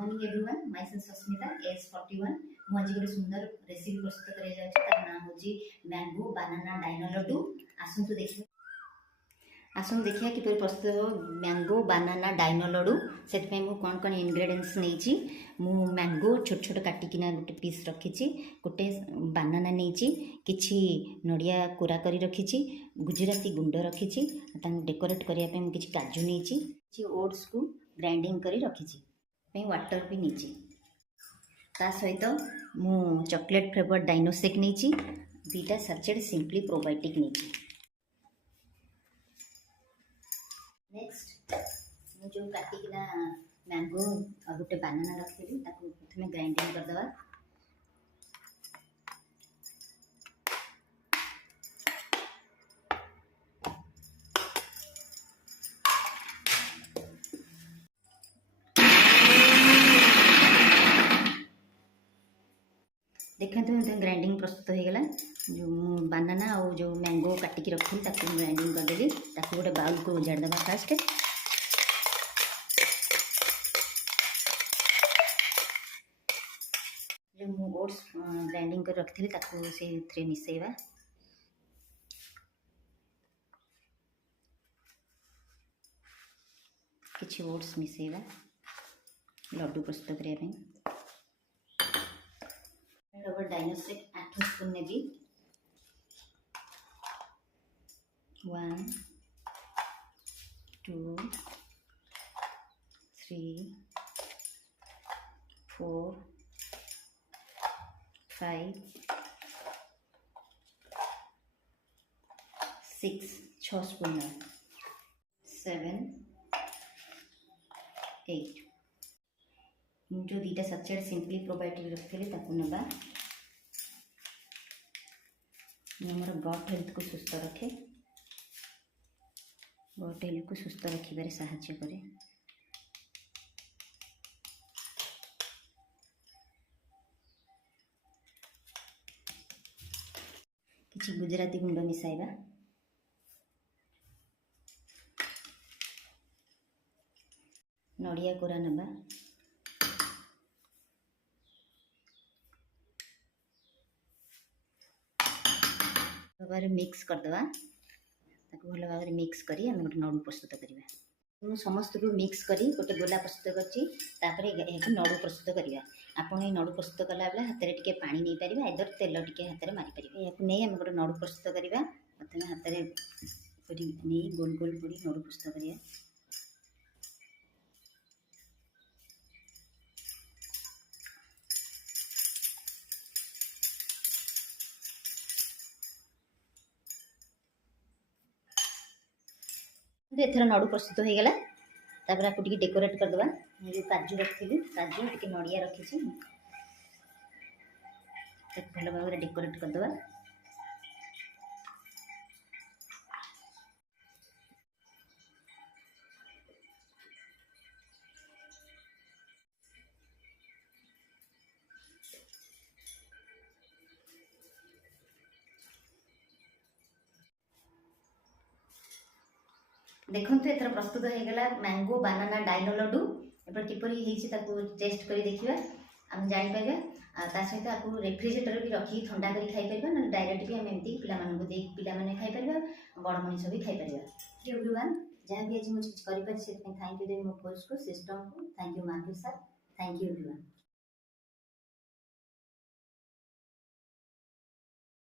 Morning everyone myself Sasmita age 41 मु आज गोटे सुंदर रेसिपी प्रस्तुत करै जाउछि तार नाम होछि मैंगो बनाना डाइनो लड्डू। आसंतु देखिए कि प्रस्तुत हो मैंगो बनाना डाइनो लड्डू। से मु कौन कौन इंग्रेडिएंट्स नहीं मु मैंगो छोट छोट काटिकिना गोटे पीस रखी गोटे बानाना नहीं किछि नड़िया कोरा करी रखी गुजराती गुंड रखी डेकोरेट करने किछि काजू नहीं ओट्स को ग्राइंडिंग करी रखी वाटर भी नहीं ता सहित मु चॉकलेट फ्लेवर डाइनो शेक नहीं दीटा सचेट सिंपली प्रोबायोटिक नहीं। नेक्स्ट मु जो काटिकिना मैंगो और गोटे बानाना रखी प्रथम ग्राइंडिंग करदे। देखते ग्राइंडिंग प्रस्तुत हो गला। जो बानाना और जो मैंगो काटिकी रखी ग्राइंडिंग करदेली गोटे बाउल को उजाड़ फास्ट। जो ओट्स ग्राइंडिंग कर रखी से मिसेवा किछि ओट्स मिसेवा लड्डू प्रस्तुत करने डाइनो शेक 8 स्पून नेबी 1 2 3 4 5 6 6 स्पून 7 8 जो दीटा सचेट सिंपली प्रोबायोटिक रखी ना हमारा गट हेल्थ को सुस्थ रखे गट हेल्थ को सुस्थ रखिबारे साहाय्य करे। किछि गुजराती गुंड मिसाइबा नड़िया कोरा नबा भाव मिक्स करदे भल भाव मिक्स करी आम गोटे नड़ू प्रस्तुत करवा। समस्त को मिक्स करी गोटे गोला प्रस्तुत कर नड़ू प्रस्तुत करवा। आपड़ ये नड़ू प्रस्तुत कला बेला हाथ में टे पा नहीं पारे आइदर तेल टे हाथ में मारिपारे या नहीं आम गोटे नड़ू प्रस्तुत करवा। प्रथम हाथ में नहीं गोल गोल पूरी नड़ू प्रस्तुत करवा। एथर नड़ू प्रस्तुत हो गला। तापर आपको टी डेकोरेट करदे। जो काजू रखी काजू टी नड़िया रखी भल भाव डेकोरेट करदे। देखो एथर प्रस्तुत हो गला मैंगो बनाना डाइनो लड्डू। एपर किपरि टेस्ट कर देखा आम जापर। सहित आपको रेफ्रिजरेटर भी रखी ठंडा कर खाई पार ना डायरेक्ट भी आम एमती पाने खाईपर बड़ मनीष भी खाईपर। एवरीवन जहाँ भी आज मुझे कर थैंक यू देवी मो फोर्स को सिस्टम को thank you market sir thank you everyone.